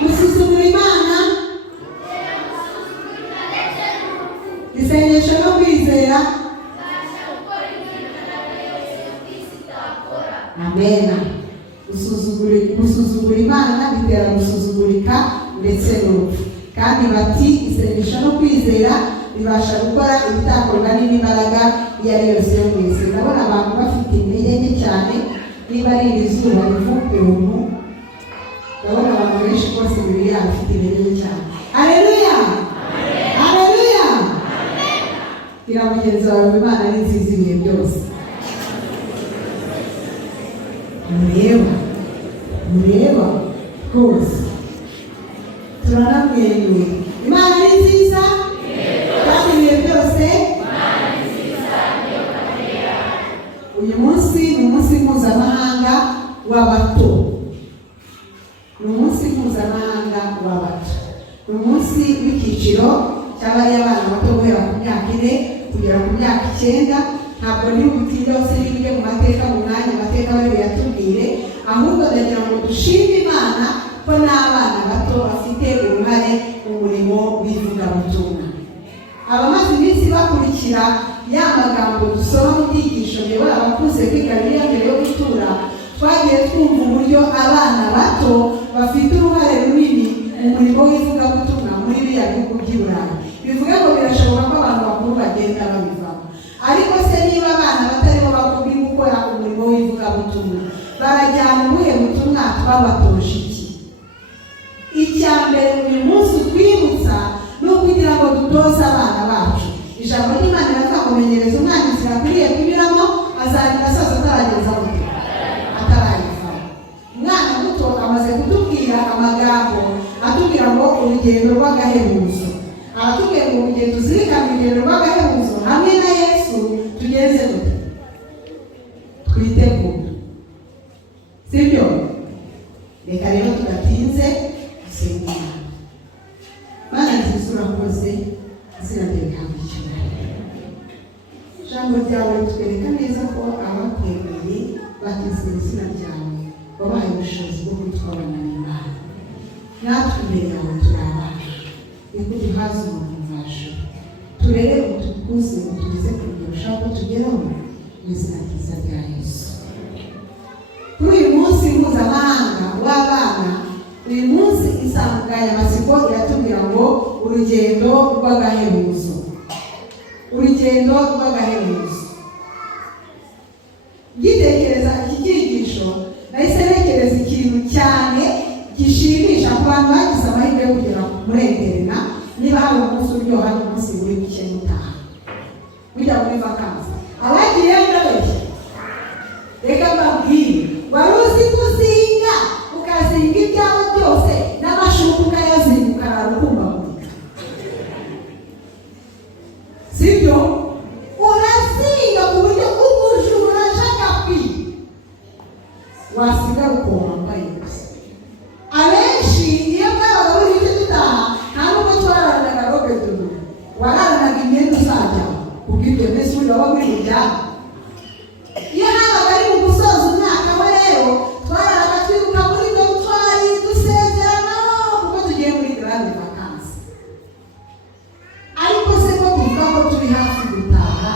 gusuzugura Imana, isengesho no kwizera. Amena. Gusuzugura Imana bitera gusuzugurika ndetse n'urupfu. Kandi bati isengesho no kwizera bibasha gukora ibitakorwa n'imbaraga iyo ari yose yo mu isi. Ndabona abantu bafite intege nke cyane, niba ari izuba riva ukuntu, ndabona abantu benshi rwose imibiri yabo ifite intege nke cyane. Haleluya, haleluya. Gira mugenzi wawe, Imana ni nziza ibihe byose. Mureba rwose turanamwenyuye. Imana ni nziza kandi ibihe byose. Uyu munsi ni umunsi mpuzamahanga w'abato. Ni umunsi mpuzamahanga w'abato. Ni umunsi w'icyiciro cy'abariya abana bato guhera ku myaka 4 kugera ku myaka 9. Ntabwo ni ubutinde hose n'ibyo mu mateka mu mwanya amateka bari buyatubwire, ahubwo ndagira ngo dushime Imana ko n'abana bato bafite uruhare mu murimo w'ivugabutumwa. Abamaze iminsi bakurikira ya magambo dusoma mu byigisho biyobora abakuze kwiga Bibiliya mbere yo gutura, twagiye twumva uburyo abana bato bafite uruhare runini mu murimo w'ivugabutumwa muri biriya bihugu by'i Burayi. Bivuga ngo birashoboka ko abantu bakuru bagenda babivamo, ariko se niba abana batarimo bakubwi gukora umurimo w'ivugabutumwa, barajyana ubuhe butumwa twabatoje iki? Icya mbere uyu munsi twibutsa ni ukugira ngo dutoze abana bacu. Ijambo ry'Imana riravuga ngo menyereza umwana inzira akwiriye kunyuramo, azarinda asaza atarageza muto atarayivamo. Umwana muto amaze kutubwira amagambo atubwira ngo urugendo rw'agahebuzo. Aratubwira ngo mu gihe tuzirikana urugendo rw'agahebuzo hamwe na Yesu tugenze gute? Twitegure, sibyo? Reka rero tudatinze dusenga. Mana nziza urakoze, izina ryawe rihabwe icyubahiro. Ijambo ryawe ritwereka neza ko abakwemeye bakizera izina ryawe wabahaye ubushobozi bwo kwitwa abana b'Imana. Natwe imbere yawe turi abana, niko duhaza umuntu wacu. Turere utukuze utugize kugira ushaka ko tugeraho mu izina ryiza rya Yesu. Kuri uyu munsi mpuzamahanga w'abana, uyu munsi insanganyamatsiko iratubwira ngo urugendo rw'agahebuzo. Urugendo rw'agahebuzo. Gitekereza iki cyigisho nahise ntekereza ikintu cyane gishimisha ku bantu bagize amahirwe yo kugera muri interina. Niba hari umunsi uryoha n'umunsi uri buke mutaha mujya muri vakansi, abagiye murabeshya. Reka mbabwire, wari uzi kuzinga ukazinga ibyawe byose n'amashuka ukayazinga ukarara ukumbagurika, sibyo? Urazinga ku buryo umujura ashaka kwiba wasigara uko wambaye gusa. Abenshi iyo bwabaga buri icyo dutaha nta nubwo twararanaga robe dudu, wararanaga imyenda uzajya kubw'ibyo mbese uri waba muri mujyana. Iyo habaga ari mu gusoza umwaka we rero twararaga twibuka muri dorutwari dusezeranaho kuko tugiye muri grande vacances. Ariko se ko tuvuga ko turi hafi gutaha,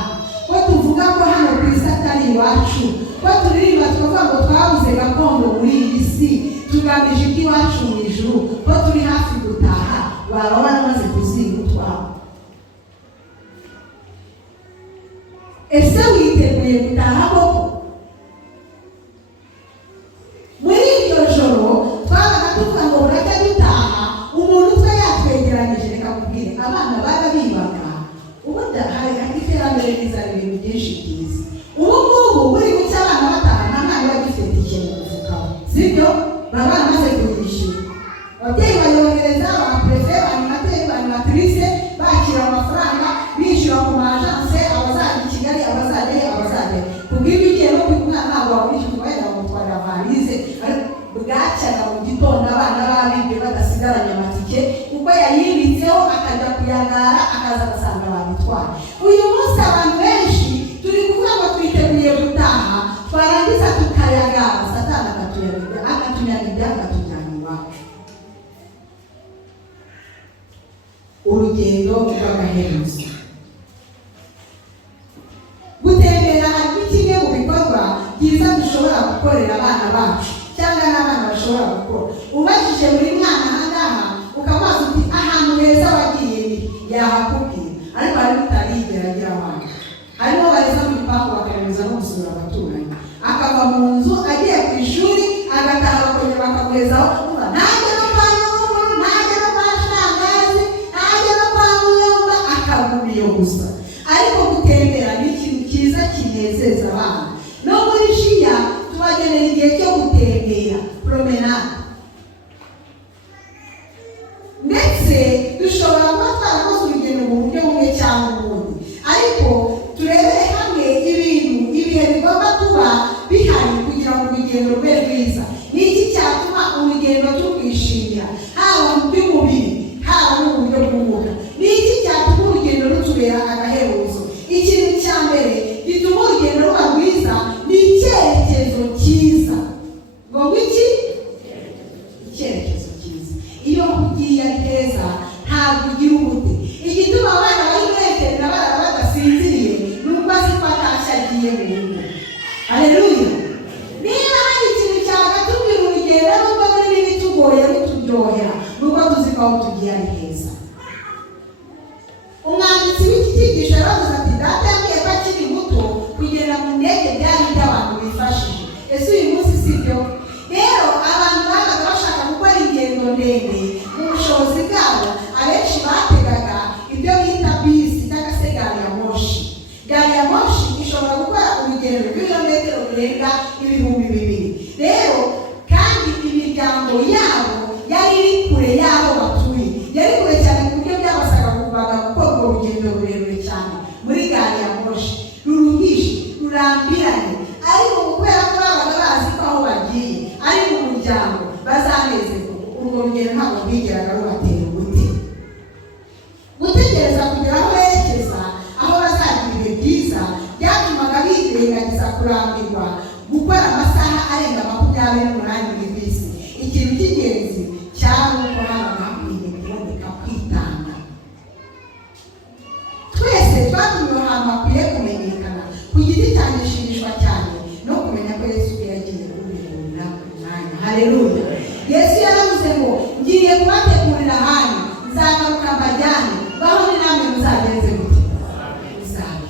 ko tuvuga ko hano ku isi atari iwacu, ko turirimba tukavuga ngo twabuze gakondo muri iyi si tugamije iby'iwacu mu ijuru, ko turi hafi gutaha, waba waramaze kuzinga utwawe. Ese witeguye gutaha koko? Muri iryo joro twabaga tuvuga ngo buracya dutaha, umuntu utwe yatwegeranyije. Reka kubwire, abana barabibaga. Ubundi hari iterambere rizana ibintu byinshi byiza. Ubu ngubu buri gucya abana bataha nta mwana bagifite ikintu kuvugaho, sibyo? Baba baramaze kuyishyura. Ababyeyi bayohereza abaprefe, animateri, animatrice bakira amafaranga bishyura ku majanse, abazajya i Kigali, abazajya kubw'ibyo ugiye no kwiga umwana wawe wishyura wenda bamutwarira varize, bwacyaga mu gitondo abana babibwe badasigaranye amatike kuko yayibitseho akajya kuyagara akaza agasanga babitwara. Uyu munsi abantu benshi turi kuvuga ngo twiteguye gutaha, twarangiza tukayagara, Satani akatunyaga ibyaha akatujyana iwacu. urugendo rw'agahebuzo. Gutembera ni kimwe mu bikorwa byiza dushobora gukorera abana bacu cyangwa n'abana bashobora gukora. Ubajije buri mwana ahangaha ukabaza uti ahantu heza wagiye ni yahakubwira, ariko hari utarigera agira abana. Harimo bareza mu gipangu bakaremeza no gusura abaturanyi, akava mu nzu agiye ku ishuri agataha bakongera bakamugezaho kuba najya no kwa nyoko, najya no kwa shangazi, najya no kwa muyomba, akaguma iyo gusa. Ariko gutembera ni ikintu cyiza kinezeza abana. No muri Shiya tubagenera igihe cyo gutembera, promenade. Ndetse dushobora kuba twarakoze urugendo mu buryo bumwe cyangwa ubundi, ariko turebere hamwe ibihe bigomba kuba bihari kugira ngo urugendo rube rwiza. Ni iki cyatuma urugendo turwishimira, haba mu by'umubiri haba no mu buryo bw'umwuka? Ni iki cyatuma urugendo rutubera agahebuzo? Ikintu cya mbere gituma urugendo ruba rwiza ni icyerekezo cyiza. Ngo iki? Icyerekezo cyiza. Iyo ugiye ari heza ntabwo ugira ubute. Igituma abana bari kwerekera abana badasinziriye nubwo azi ko atashye agiye mu rugo. Haleluya! Niba hari ikintu cyagatumira urugendo nubwo muri bitugoye ruturyohera, nubwo tuzi ko aho tugiye ari heza. Umwanditsi w'iki cyigisho yaravuze ati data yambwiye ko akiri muto kugenda mu ndege byari iby'abantu bifashije. Ese uyu munsi si byo? Rero abantu babaga bashaka gukora ingendo ndende mu bushobozi bwabo, abenshi bategaga ibyo bita bisi cyangwa se gari ya moshi. Gari ya moshi ishobora gukora urugendo rw'ibirometero birenga 2,000. Rero kandi imiryango yabo yari iri kure y'aho batuye, yari kure cyane ku buryo byabasaga kuvaga gukora urwo rugendo rurerure cyane muri gari ya moshi, ruruhije, rurambiranye. Ariko kubera ko babaga bazi ko aho bagiye ari mu muryango bazanezerwa, urwo rugendo ntabwo rwigeraga rubatera ubute. Gutegereza kugera aho berekeza, aho bazagira ibihe byiza, byatumaga birengagiza kurambirwa gukora amasaha arenga 28 muri bisi. Ikintu cy'ingenzi cyari uko habaga hakwiye kuboneka kwitanga. Twese twatumiwe ahantu hakwiye kumenyekana. Ku giti cyanjye nshimishwa cyane no kumenya ko Yesu yagiye kubitegurira umwanya. Haleluya! Yesu yaravuze ngo ngiye kubategurira ahanyu, nzagaruka mbajyane, baho ni namwe muzagenze gute? Muzabe.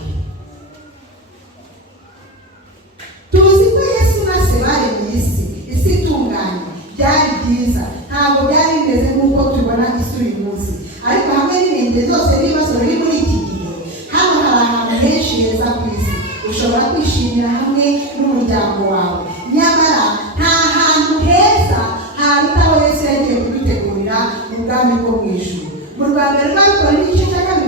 Tuzi ko Yesu na se baremye isi itunganye, byari byiza, ntabwo byari bimeze nk'uko tubona isi uyu munsi. Ariko hamwe n'ibindi zose n'ibibazo biri muri iki gihe, hano hari ahantu henshi heza ku isi ushobora kwishimira hamwe n'umuryango wawe. Nyamara nta hantu heza haruta aho Yesu yagiye kudutegurira mu bwami bwo mu ijuru. Mu Rwanda rw'abikora n'igice cya 9,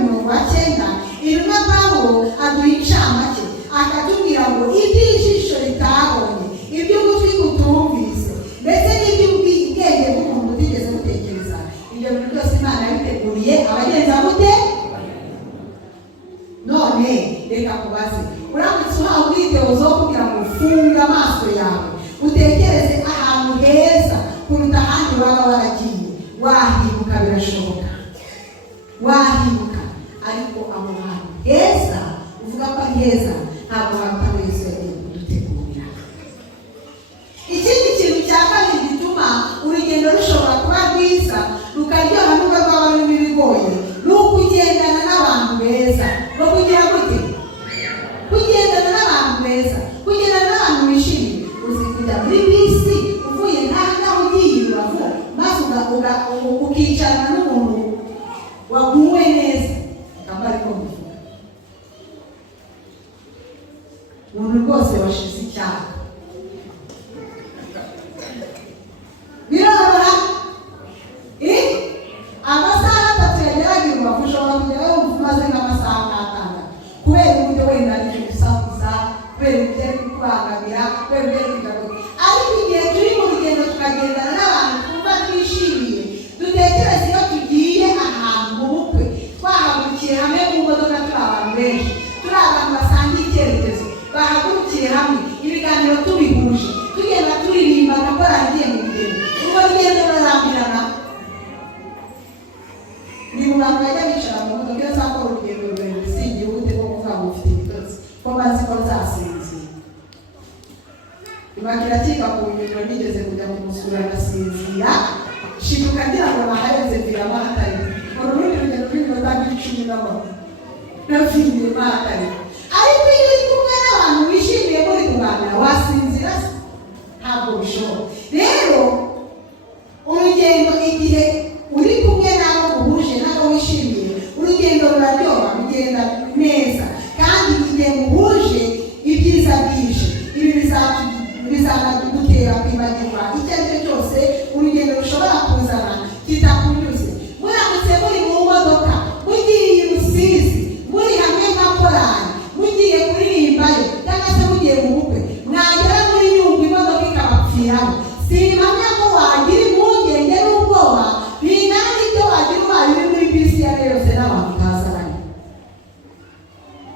intumwa Pawulo aduha incamake akatubwira ngo iby'ijisho ritabonye, iby'ugutwi kutumvise, ndetse n'iby'ubwenge bw'umuntu utigeze gutekereza, ibyo bintu byose Imana yabiteguriye abagenza gute? None reka kubaze, uramutse uhawe ubwitozo wo kugira ngo ufunge amaso yawe utekereze ahantu heza kuruta ahandi waba waragiye, wahibuka? Birashoboka, wahibuka. Ariko aho hantu heza uvuga ko ari heza ntabwo haruta Yesu yagiye kudutegurira. Ikindi kintu cya kabiri gituma urugendo rushobora kuba rwiza rukaryoha nubwo rwaba rurimo ibigoye, ni ukugendana n'abantu beza. No kugira gute? Kugendana n'abantu beza, kugendana n'abantu bishimye. Uzi kujya muri bisi uvuye ntaho ugiye uravu, maze ukicarana n'umuntu waguwe neza, akaba ariko bivuga umuntu rwose washize icyaha. Biroroha? Amasaha 3 yageraga Rubavu ushobora kugerayo umaze nk'amasaha 6 kubera uburyo wenda ari gusakuza, kubera uburyo ari kukubangamira, kubera uburyo ari kugaruka. Ariko igihe turi mu rugendo tukagendana n'abantu twumva twishimiye, dutekereza iyo bakirakiga ku nyuma nigeze kujya kumusura ndasinzira shibuka ngira ngo nahareze vira matari urundi rugendo rw'iminota 10 navimye matari ariko iyo uri kumwe n'abantu wishimiye muri kuganira wasinzira ntabwo bishoboka rero urugendo igihe uri kumwe n'abo muhuje n'abo wishimiye urugendo ruraryoha rugenda neza kandi igihe muhuje ibyiza byinshi ibi bizagutera kwibagirwa icyo ari cyo cyose urugendo rushobora kuzana kitakunyuze muramutse muri mu modoka mugiye Rusizi muri hamwe nka korali mugiye kuririmbayo cyangwa se mugiye mu bukwe mwagera muri Nyungwe imodoka ikabapfiraho simpamya ko wagira impungenge n'ubwoba bingana n'ibyo wagira ubaye uri muri bisi ya yose n'abantu utazanye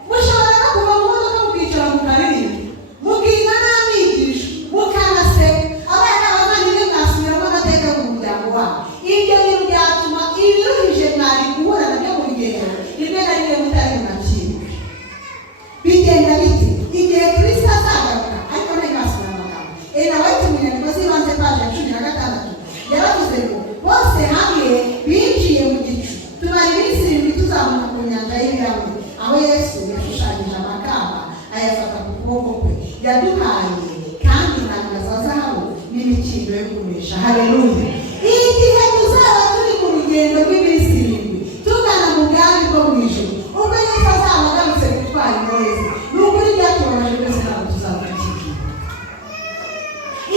mushobora no kuva mu modoka mukicara mukaririmba mukiga n'amigisho mukanaseka abana b'abavandimwe mwasubiramo amateka mu muryango wabo ibyo bintu byatuma ibiruhije mwari guhura nabyo mu rugendo rimwe na rimwe mutari munabyibuka bigenda biti igihe Kristo azagaruka ariko ntigasubira amagambo nawe mu nyandiko z'ibanze paje 16 yaravuze ngo bose hamwe binjiye mu gicu tumara iminsi 7 tuzamuka ku nyanja y'ibirahuri aho Yesu yashushanyije amakamba ayafata ku kuboko kwe yaduhaye kandi intanga za zahabu n'imikindo yo kunesha haleluya igihe tuzaba turi mu rugendo rw'iminsi 7 tugana mu bwami bwo mu ijuru ubwo Yesu azaba agarutse gutwara ingozi n'ukuri byatubabaje twese ntabwo tuzakurikira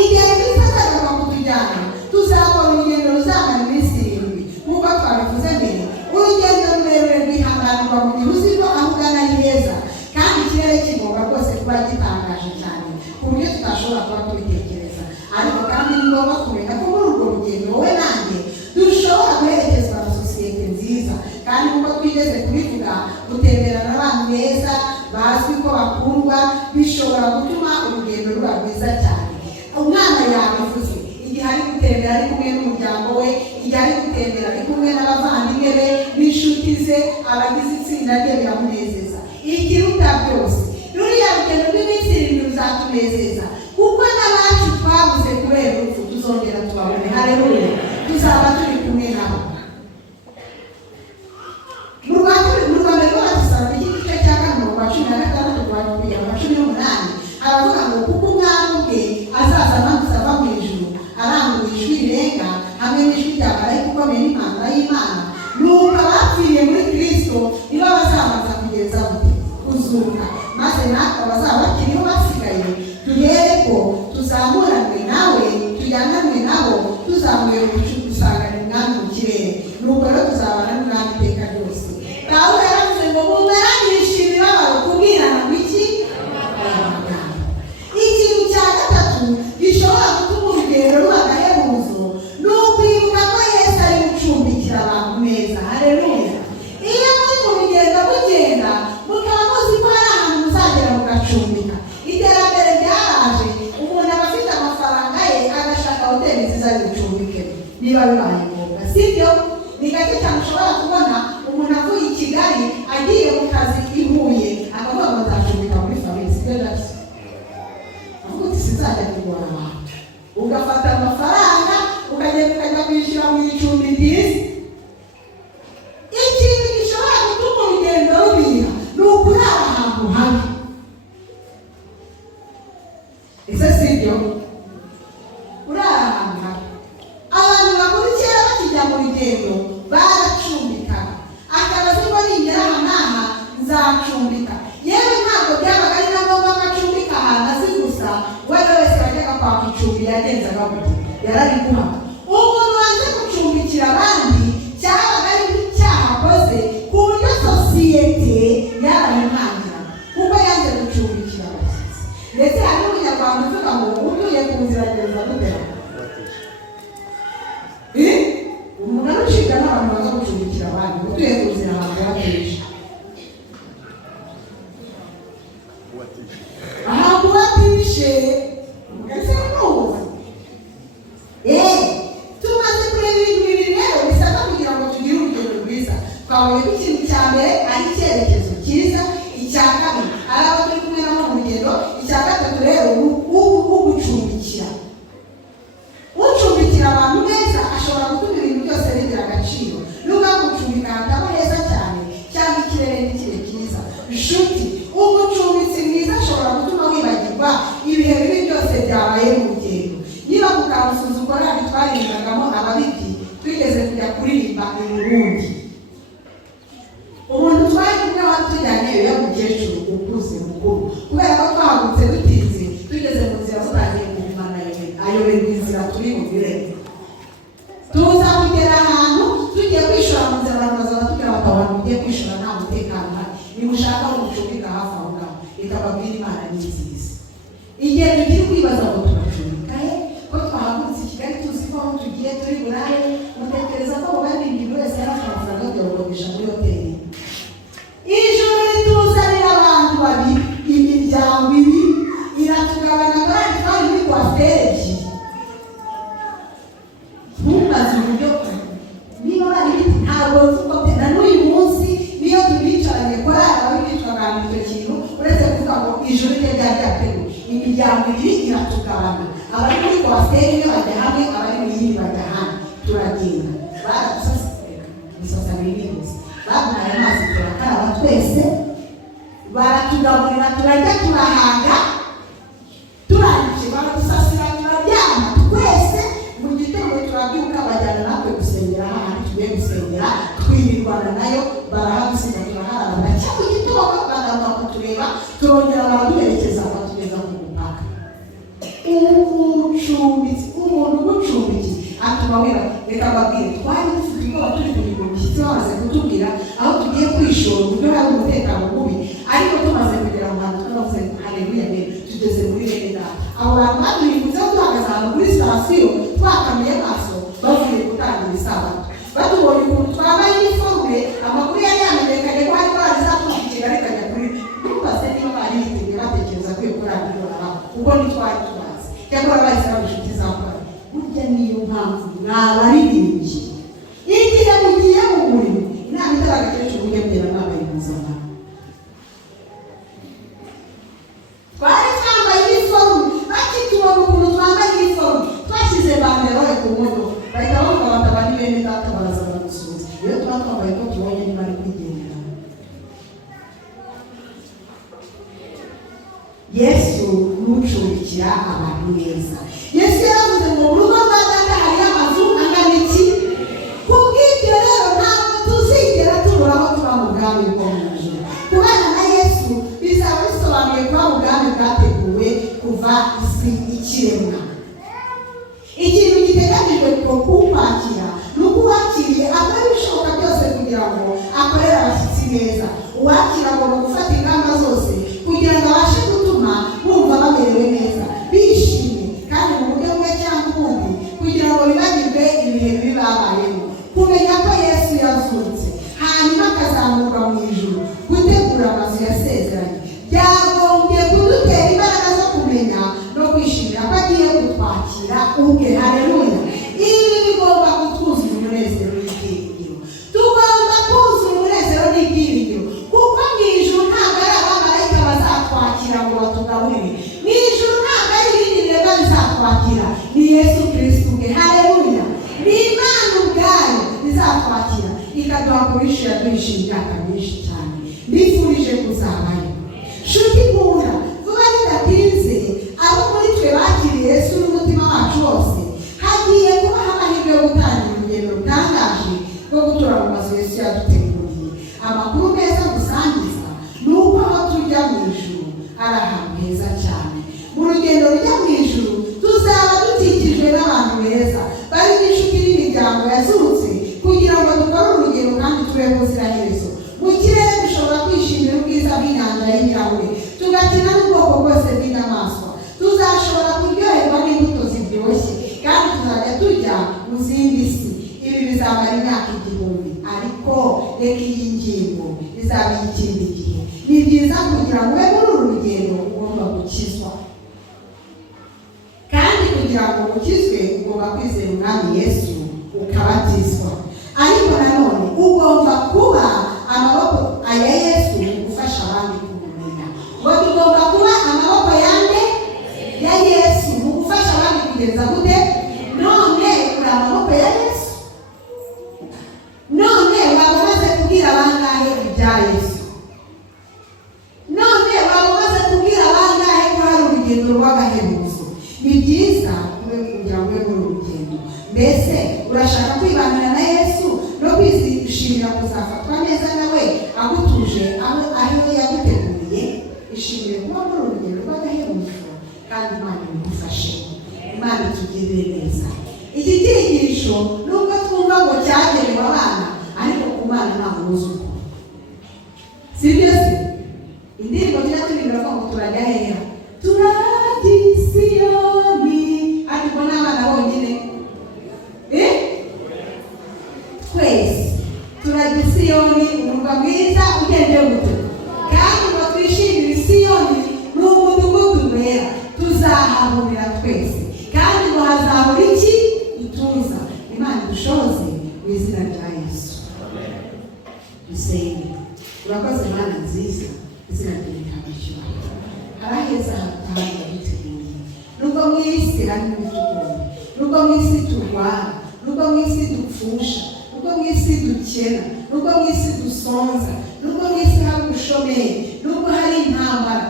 igihe Kristo azagaruka kutujyana tuzakora urugendo ruzamara iminsi 7 nk'uko twabivuze mbere urugendo rurerure rwihanganirwa mu gihe uzi ko aho ugana ari heza kandi ikirere kigomba rwose kuba gitangaje cyane ku buryo tutashobora kuba tubitekereza ariko kandi ni ngombwa kumenya ko muri urwo rugendo wowe nanjye dushobora guherekezwa na sosiyete nziza kandi nk'uko twigeze kubivuga gutembera n'abantu beza bazwi ko bakundwa bishobora gutuma urugendo ruba rwiza cyane umwana yabivuze igihe ari gutembera ari kumwe n'umuryango we igihe ari gutembera ari kumwe n'abavandimwe be n'inshuti ze abagize itsinda rye biramunezeza ikiruta byose ruriya rugendo rw'iminsi 7 ruzatunezeza kuko n'abacu twabuze kubera urupfu tuzongera tubabone haleluya tuzaba turi kumwe nabo mu Rwanda rw'abasaba igice cya 16 kwa 18 aravuga ngo kuko umwami ubwe azaza amanutse ava mu ijuru aranguye ijwi rirenga hamwe n'ijwi rya marayika ukomeye n'impanda y'Imana nuko abapfiriye muri Kristo nibo bazabanza kugeza kuzuka maze natwe abazaba bakiriho basigaye duhereko tuzamuranwe nawe tujyananwe nabo tuzamuye mu bicu dusangane umwami mu kirere nuko rero tuzabana n'umwami iteka ryose Pawulo yaravuze ngo mumeranyirishe imibabaro kubwirana kw'iki ikintu cya gatatu gishobora gutuma urugendo ruba agahebuzo ni ukwibuka ko Yesu ari gucumbikira abantu neza haleluya iyo muri mu rugendo mugenda mukaba muzi ko hari ahantu muzagera mugacumbika iterambere ryaraje umuntu aba afite amafaranga ye agashaka hoteli nziza yo gucumbike niba bibaye ngombwa sibyo ni gake cyane ushobora kubona umuntu avuye i Kigali agiye mu kazi i Huye akavuga ngo nzacumbika muri famille sibyo dati sizajya kugora abantu ugafata amafaranga ukagenda ukajya kwishyura mu icumbi ryiza ikintu gishobora gutuma urugendo rubiha ni ukurara ahantu habi ese sibyo urara ahantu habi abantu bakuru kera bakijya mu rugendo baracumbikaga akaba azi ngo ningera aha n'aha nzacumbika yewe ntabwo byabaga ari na ngombwa ko acumbika ahantu azi gusa wari wese wajyaga kwaka icumbi yagenzaga gute yarabiguha umuntu wanze gucumbikira abandi cyabaga ari nk'icyaha akoze ku buryo sosiyete yarabimwangira kuko yanze gucumbikira abashyitsi ndetse hari n'umunyarwanda uvuga ngo utuye ku nzira ageza gutera umuntu arucibwa n'abantu baza gucumbikira abandi utuye ku nzira abantu bateje ahantu batishe ese n'ubu tumaze kureba ibintu bibiri rero bisaba kugira ngo tugire urugendo rwiza twabonye ko ikintu cya mbere ari icyerekezo cyiza icya kabiri ari abo turi kumwe nabo mu rugendo icya gatatu rero ugucunga Burundi. Umuntu twari kumwe watujyanye y'umukecuru ukuze mukuru, kubera ko twahagutse dutinze tugeze mu nzira tutangiye kuvana ayoberwa inzira turi mu birere. Tuza kugera ahantu tugiye kwishura mu nzira, abantu bazaba tugira abantu mugiye kwishura nta mutekano uhari, nimushaka ko mucumbika hafi aho ngaho, reka babwire Imana ni nziza. Igihe tugiye kwibaza ngo turacumbikahe, ko twahagurutse i Kigali tuzi ko aho tugiye turi burare, mutekereza ko bari buri wese yari afite amafaranga yo kuyogoresha muri hoteli. Ijoro rituzanira abantu babiri, imiryango ibiri iratugabana kandi twari muri kwasiteri. Ntumaze uburyo niba bari ntabwo tuko na n'uyu munsi niyo tubicaranye kora ababitwaga icyo kintu, uretse kuvuga ngo ijoro rye ryari ryateguwe, imiryango ibiri iratugabana, abari muri kwasiteri bajya hamwe, abari mu yindi bajya hamwe, turagenda baradusasira gusa bibiriza baduhaye amazi turakaraba twese, baratugaburira turarya turahaga, turangije baradusasira turaryama twese. Mu gitondo turabyuka bajyana natwe gusengera ahantu tugiye gusengera, twirirwana nayo, barahadusiga turaharara nacyo. Mu gitondo bagaruka kutureba, turongera baraduherekeza batugeza ku mupaka. Umucumbitsi, umuntu ugucumbikiye atuma wera. Reka babwire, twari dufite ubwoba turi kugira umushyitsi bamaze kutubwira aho tugiye kwishora uburyo hari umutekano mubi, ariko tumaze kugera mu hantu twaravuze haleluya, tugeze muri bene data. Abo bantu baduhingutseho duhagaze ahantu kuri sitasiyo twakamiye amaso bavuye gutangira isabato, batubonye ukuntu twambaye iniforume, amakuru yari yamenyekanye ko hari barizatuka i Kigali kajya kuri tubaze niba bari yiteguye batekereza ko iyo korari ihoraho, ubwo ntitwari tubazi cyangwa bahise baba inshuti za korari. Burya niyo mpamvu mwabaririmbyi igihe mugiye mu murimo, inama itari agakecuru mujye mugera mwambaye impuzankano. Twari twambaye iniforume, bakitubona ukuntu twambaye iniforume, twashyize banderole ku modoka, bahita bavuga batabani bene data baraza baradusuhuza. Iyo tuba twambaye ko tubonye niba ari kwigendera. Yesu n'ucumbikira abantu neza. Yesu yaravuze ngo mu rugo rwa data hariyo amazu angana iki? Kubw'ibyo rero ntabwo tuzigera tubura aho tuba mu bwami bwo mu ijuru. Kubana na Yesu bizaba bisobanuye kuba mu bwami bwateguwe kuva isi ikiremwa. Ikintu giteganijwe ko kukwakira ni uko uwakiriye akora ibishoboka byose kugira ngo akorere abashyitsi neza. Uwakira agomba gufata ingamba zose kugira ngo abashe gutuma bumva bamerewe neza, bishimye kandi mu buryo bumwe cyangwa ubundi, kugira ngo bibagirwe ibihe bibi babayemo. Kumenya ko Yesu yazutse hanyuma akazamurwa mu ijuru gutegura amazu yasezeranye, byagombye kudutera imbaraga zo kumenya no kwishimira ko agiye kutwakira ubwe. Haleluya! Ibi bigomba kutwuzuza umunezero n'ibyiringiro. Tugomba kuzuza umunezero n'ibyiringiro, kuko mu ijuru ntabwo ari abamarayika bazatwakira ngo batugaburire. Mu ijuru ntabwo ari ibindi biremwa bizatwakira, ni Yesu Kristo ubwe. Haleluya! Ni Imana ubwayo izatwakira ikaduha kubishira duhisha imyaka myinshi cyane. Mbifurije kuzabayo. Nshuti nkunda, vuba bidatinze abo muri twe bakiriye Yesu n'umutima wacu wose, hagiye kubaho amahirwe yo gutangira urugendo rutangaje rwo gutura mu mazu Yesu yaduteguriye. Amakuru meza gusangiza ni uko aho tujya mu ijuru ari ahantu heza cyane. Mu rugendo rujya mu ijuru tuzaba dukikijwe n'abantu beza barimo inshuti n'imiryango yazutse, kugira ngo dukore urugendo kandi tube ubuziraherezo. Mu kirere dushobora kwishimira ubwiza bw'inyanja y'ibirahure, tugakina n'ubwoko bwose bw'inyamaswa, tuzashobora kuryoherwa n'imbuto ziryoshye, kandi tuzajya tujya mu zindi si. Ibi bizamara imyaka 1000, ariko reka iyi ngingo izaba ikindi gihe. Ni byiza kugira ngo ube muri uru rugendo ugomba gukizwa, kandi kugira ngo ukizwe ugomba kwizera umwami Yesu ukabatizwa. Ariko nanone ugomba kuba amaboko aya Yesu gufasha abandi kumumenya. Ngo tugomba kuba amaboko yande ya Yesu gufasha abandi kugenza gute? None uri amaboko ya Yesu? None waba umaze kubwira abangahe ibya Yesu? None waba umaze kubwira abangahe ko hari urugendo rw'agahebuzo? Ni byiza kugira ngo ube muri urugendo. Mbese urashaka kwibanira na Yesu ishimire kuba muri urugendo rw'agahebuzo kandi Imana imufashe, Imana itugirire neza. Iki cyigisho nubwo twumva ngo cyagenewe abana ariko ku Mana nta mwuzuko, si byo se? Indirimbo tujya turirimba ngo turajya hehe? Turajya i Siyoni, ariko n'abana bonyine twese turajya i Siyoni, umurwa mwiza ugendeye gute, kandi ngo twishimire i Siyoni ni umudugudu wera, tuzahabonera twese, kandi ngo hazabura iki? Ituza. Imana idushoboze mu izina rya Yesu. Dusenge. Urakoze Mana nziza, izina ryawe rikabishyura. Haraheza hatanga biteguye. Nubwo mu isi harimo ibitugoye, nubwo mu isi turwara, nubwo mu isi dupfusha, nubwo mu isi dukena, nubwo mu isi dusonza, nubwo mu isi hari ubushomeri, nubwo hari intambara,